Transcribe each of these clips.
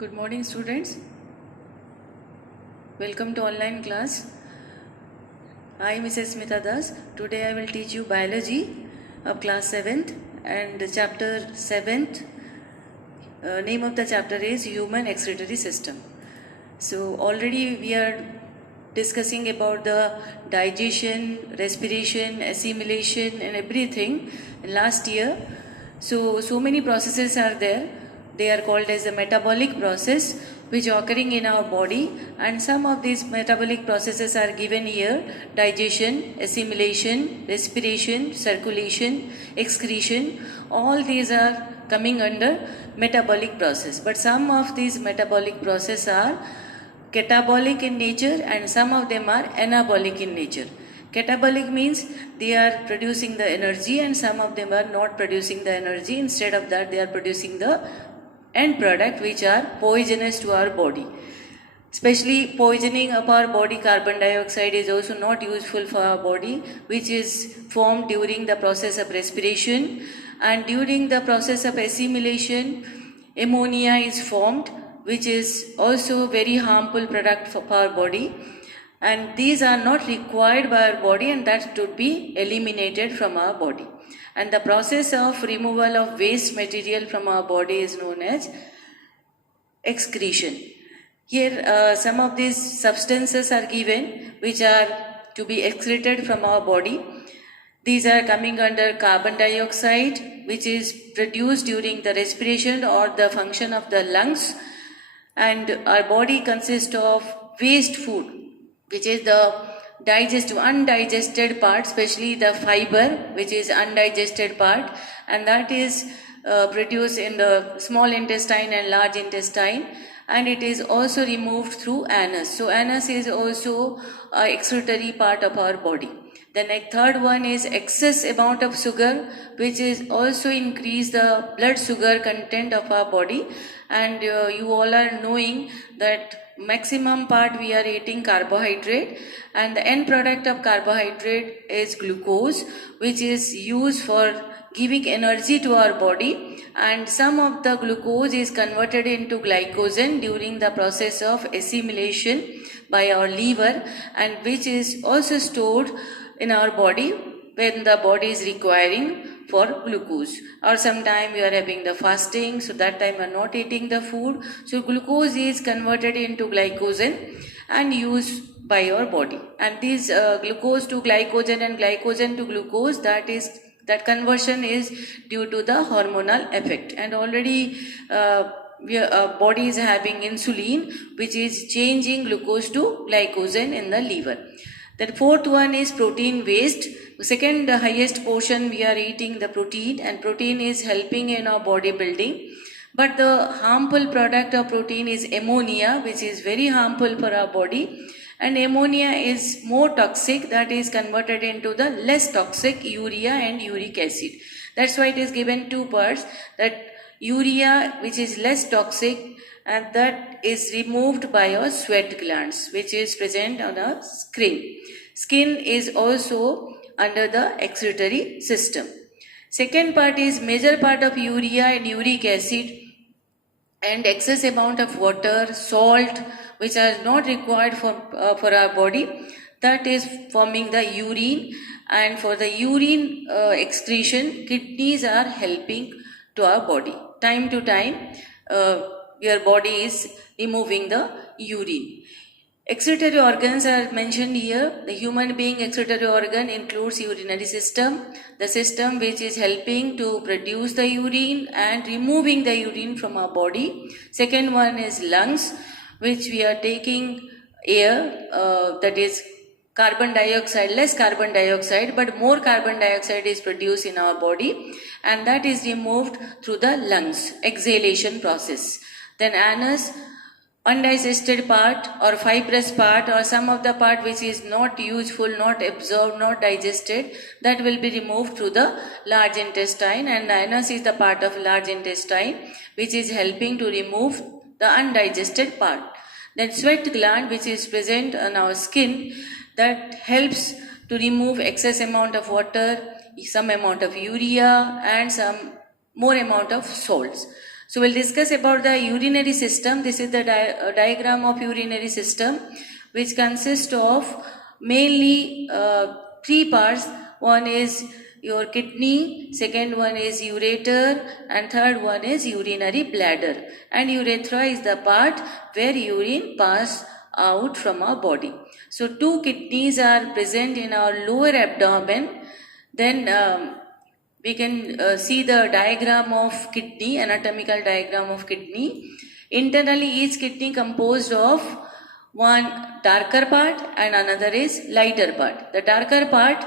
Good morning, students. Welcome to online class. I am Mrs. Smita Das. Today I will teach you biology of class 7th and chapter 7th. Name of the chapter is Human Excretory System. So already we are discussing about the digestion, respiration, assimilation and everything last year. So many processes are there. They are called as the metabolic process which are occurring in our body, and some of these metabolic processes are given here: digestion, assimilation, respiration, circulation, excretion. All these are coming under metabolic process, but some of these metabolic processes are catabolic in nature and some of them are anabolic in nature. Catabolic means they are producing the energy and some of them are not producing the energy. Instead of that, they are producing the end product which are poisonous to our body. Especially poisoning of our body, carbon dioxide is also not useful for our body, which is formed during the process of respiration, and during the process of assimilation, ammonia is formed, which is also very harmful product for our body, and these are not required by our body and that should be eliminated from our body. And the process of removal of waste material from our body is known as excretion. Here some of these substances are given which are to be excreted from our body. These are coming under carbon dioxide, which is produced during the respiration or the function of the lungs, and our body consists of waste food, which is the digestive, undigested part, especially the fiber, which is undigested part, and that is produced in the small intestine and large intestine, and it is also removed through anus. So anus is also an excretory part of our body. Then third one is excess amount of sugar, which is also increase the blood sugar content of our body, and you all are knowing that maximum part we are eating carbohydrate, and the end product of carbohydrate is glucose, which is used for giving energy to our body, and some of the glucose is converted into glycogen during the process of assimilation by our liver, and which is also stored in our body when the body is requiring for glucose, or sometime we are having the fasting, so that time we are not eating the food, so glucose is converted into glycogen and used by your body. And this glucose to glycogen and glycogen to glucose, that conversion is due to the hormonal effect, and already our body is having insulin which is changing glucose to glycogen in the liver. The fourth one is protein waste. Second highest portion we are eating the protein, and protein is helping in our body building. But the harmful product of protein is ammonia, which is very harmful for our body. And ammonia is more toxic, that is converted into the less toxic urea and uric acid. That's why it is given two parts, that urea, which is less toxic, and that is removed by our sweat glands, which is present on our skin. Skin is also under the excretory system. Second part is major part of urea and uric acid and excess amount of water, salt, which are not required for our body, that is forming the urine, and for the urine excretion, kidneys are helping to our body. Time to time, your body is removing the urine. Excretory organs are mentioned here. The human being excretory organ includes urinary system, the system which is helping to produce the urine and removing the urine from our body. Second one is lungs, which we are taking air, that is carbon dioxide, less carbon dioxide, but more carbon dioxide is produced in our body, and that is removed through the lungs, exhalation process. Then anus, undigested part or fibrous part, or some of the part which is not useful, not absorbed, not digested, that will be removed through the large intestine, and anus is the part of large intestine which is helping to remove the undigested part. Then sweat gland, which is present on our skin, that helps to remove excess amount of water, some amount of urea and some more amount of salts. So we'll discuss about the urinary system. This is the diagram of urinary system, which consists of mainly three parts. One is your kidney, second one is ureter, and third one is urinary bladder. And urethra is the part where urine passes out from our body. So two kidneys are present in our lower abdomen. Then we can see the diagram of kidney, anatomical diagram of kidney. Internally, each kidney composed of one darker part and another is lighter part. The darker part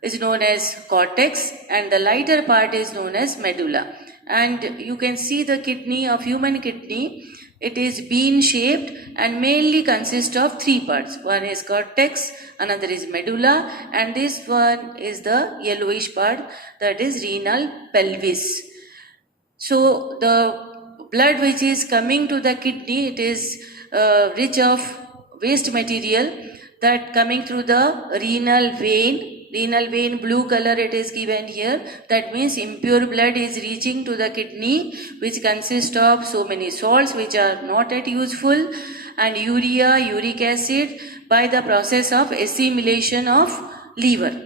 is known as cortex and the lighter part is known as medulla. And you can see the kidney of human kidney. It is bean shaped and mainly consists of three parts. One is cortex, another is medulla, and this one is the yellowish part, that is renal pelvis. So the blood which is coming to the kidney, it is rich of waste material that coming through the renal vein. Renal vein, blue color it is given here. That means impure blood is reaching to the kidney, which consists of so many salts which are not that useful, and urea, uric acid by the process of assimilation of liver.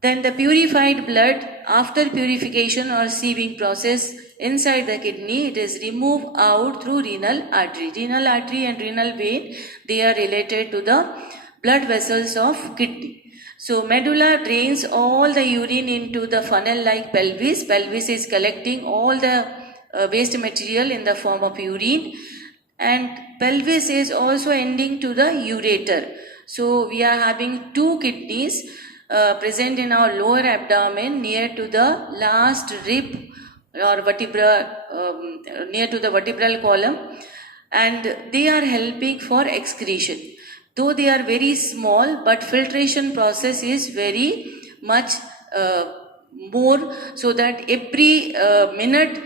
Then the purified blood, after purification or sieving process inside the kidney, it is removed out through renal artery. Renal artery and renal vein, they are related to the blood vessels of kidney. So medulla drains all the urine into the funnel-like pelvis. Pelvis is collecting all the waste material in the form of urine, and pelvis is also ending to the ureter. So we are having two kidneys present in our lower abdomen near to the last rib or vertebra, near to the vertebral column, and they are helping for excretion. Though they are very small, but filtration process is very much more, so that every minute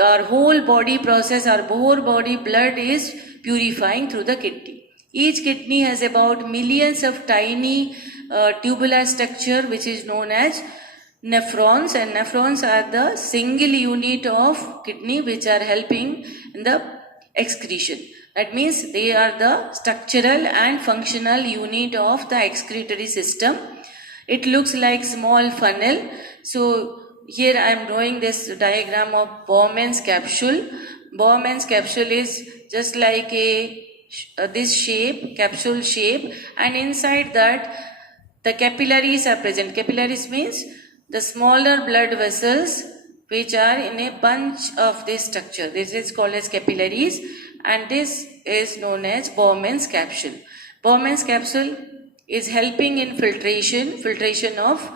our whole body process, our whole body blood is purifying through the kidney. Each kidney has about millions of tiny tubular structure which is known as nephrons, and nephrons are the single unit of kidney which are helping in the excretion. That means they are the structural and functional unit of the excretory system. It looks like small funnel. So here I am drawing this diagram of Bowman's capsule. Bowman's capsule is just like a this shape, capsule shape, and inside that the capillaries are present. Capillaries means the smaller blood vessels which are in a bunch of this structure. This is called as capillaries, and this is known as Bowman's capsule. Bowman's capsule is helping in filtration of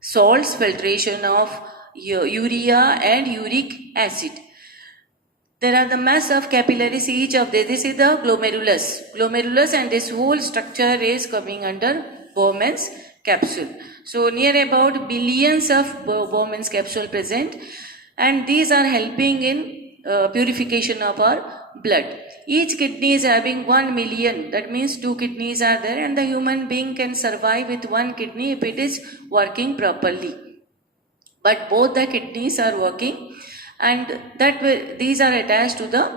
salts, filtration of urea and uric acid. There are the mass of capillaries, each of this is the glomerulus, and this whole structure is coming under Bowman's capsule. So near about billions of Bowman's capsule present, and these are helping in purification of our blood. Each kidney is having 1 million, that means 2 kidneys are there, and the human being can survive with 1 kidney if it is working properly. But both the kidneys are working, and these are attached to the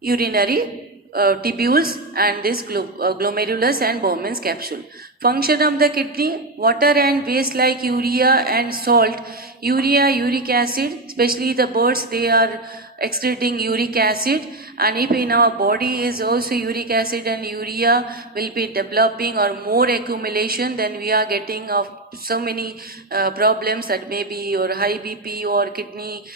urinary tubules and this glomerulus and Bowman's capsule. Function of the kidney: water and waste like urea and salt. Urea, uric acid, especially the birds, they are excreting uric acid, and if in our body is also uric acid and urea will be developing or more accumulation, then we are getting of so many problems, that may be your high BP or kidney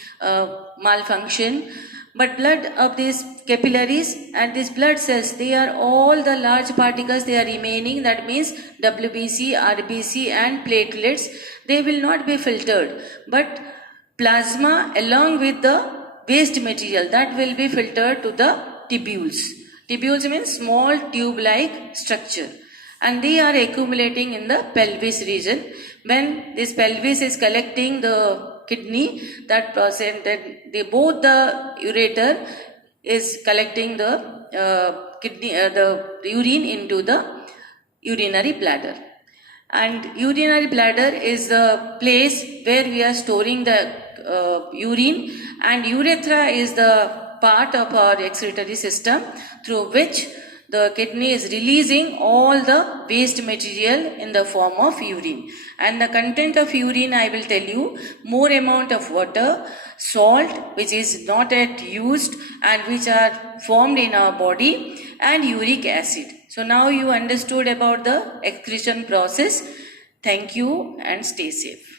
malfunction. But blood of these capillaries and these blood cells, they are all the large particles, they are remaining. That means WBC, RBC and platelets, they will not be filtered. But plasma along with the waste material, that will be filtered to the tubules. Tubules means small tube-like structure, and they are accumulating in the pelvis region. When this pelvis is collecting the kidney, that process, that both the ureter is collecting the kidney, the urine into the urinary bladder. And urinary bladder is the place where we are storing the urine, and urethra is the part of our excretory system through which the kidney is releasing all the waste material in the form of urine. And the content of urine, I will tell you, more amount of water, salt which is not yet used and which are formed in our body, and uric acid. So now you understood about the excretion process. Thank you and stay safe.